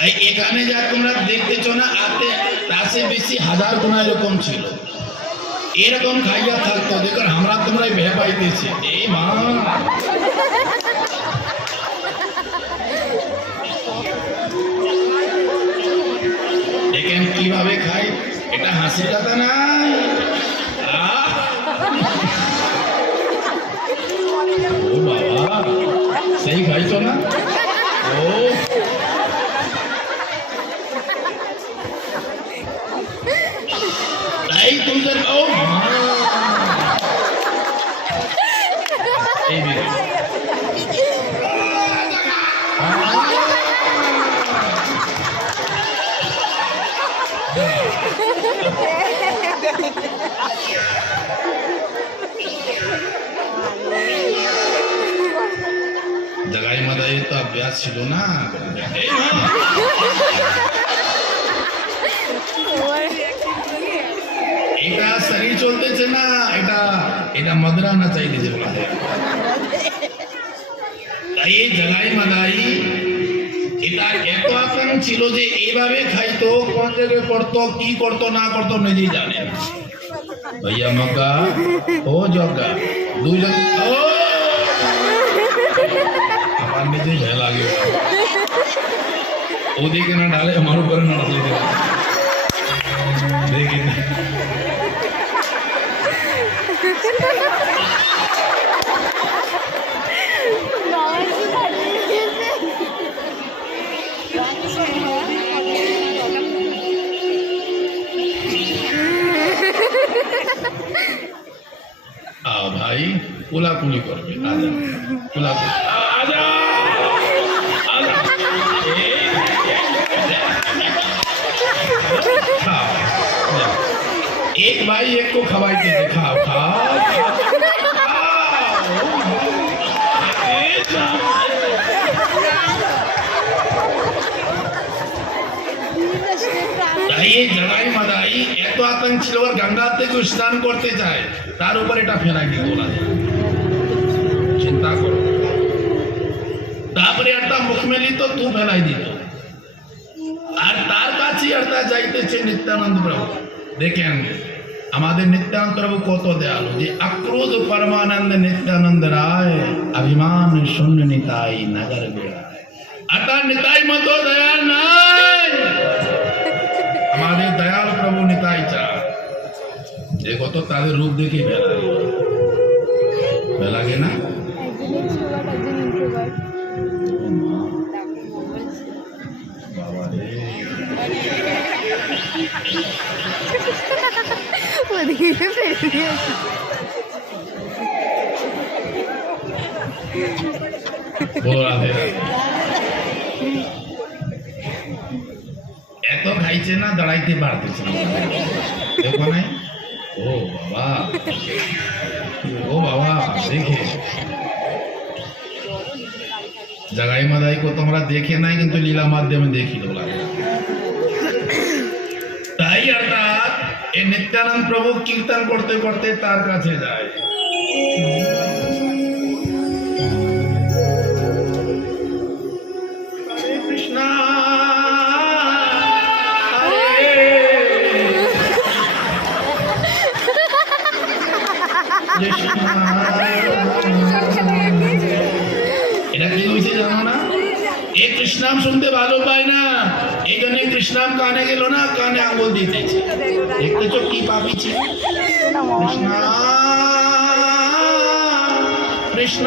এখানে যা তোমরা দেখতেছো না আতে তাসে বেশি হাজার গুণা এরকম ছিল। এরকম খাইয়া থাকতো, দেখুন, আমরা তোমরা ভে পাইতেছি। এই মা। দেখেন কীভাবে খাই, এটা হাসির কথা নাই! ও বাবা, সেই খাইছো না? Hai tunggal om. Ini. Jagai mata itu abias sih lo nak. Hei, mana? এই চলতেছে না, এটা এটা মদরা না চাইতেছে বলা হয় তাই এই জগাই মাদাই, এটা এত আকাম ছিল যে এইভাবে খাইতো, কোন জায়গায় পড়তো কি করতো, না করতো, নিজেই জানে। ভাইয়া মক্কা, ও জগা দুজন আমার নিজেই ভয় লাগে। ওদিকে না ঢালে আমার উপরে না দেখি না। आओ भाई कुलाकुली করবে আজা কুলাকুলি আজা আজা खाओ जाओ। एक भाई एक को खवाई के दे खाओ खाओ ছিল আর গঙ্গাতে কেউ স্নান করতে চায় তার উপর এটা ফেলাই দিত ওরা চিন্তা করো। তারপরে একটা মুখমেলি তো তু ফেলাই দিত আর তার কাছে একটা যাইতেছে নিত্যানন্দ প্রভু। দেখেন, আমাদের নিত্যানন্দ প্রভু কত দয়ালু, যে আক্রোধ পরমানন্দ নিত্যানন্দ রায়, অভিমান শূন্য নিতাই নগর বেড়ায় আটা নিতাই মতো দয়াল নাই কত তাদের রূপ দেখে বেলা বেলাগে না। এত খাইছে না দাঁড়াইতে পারতেছে না। ও বাবা ও বাবা দেখে। জাগাই মাদাই কো তোমরা দেখে নাই কিন্তু লীলা মাধ্যমে দেখি তোলা তাই অর্থাৎ এই নিত্যানন্দ প্রভু কীর্তন করতে করতে তার কাছে যায় কৃষ্ণাম শুনতে ভালো পায় না। এই জন্য কৃষ্ণাম কানে গেল না, কানে আঙুল দিতেছে দেখতেছো কি পাপিছি কৃষ্ণা, কৃষ্ণ।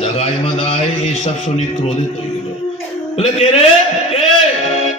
जगायमा दाए ये सब सुनी क्रोधित हो गए बोले कह रहे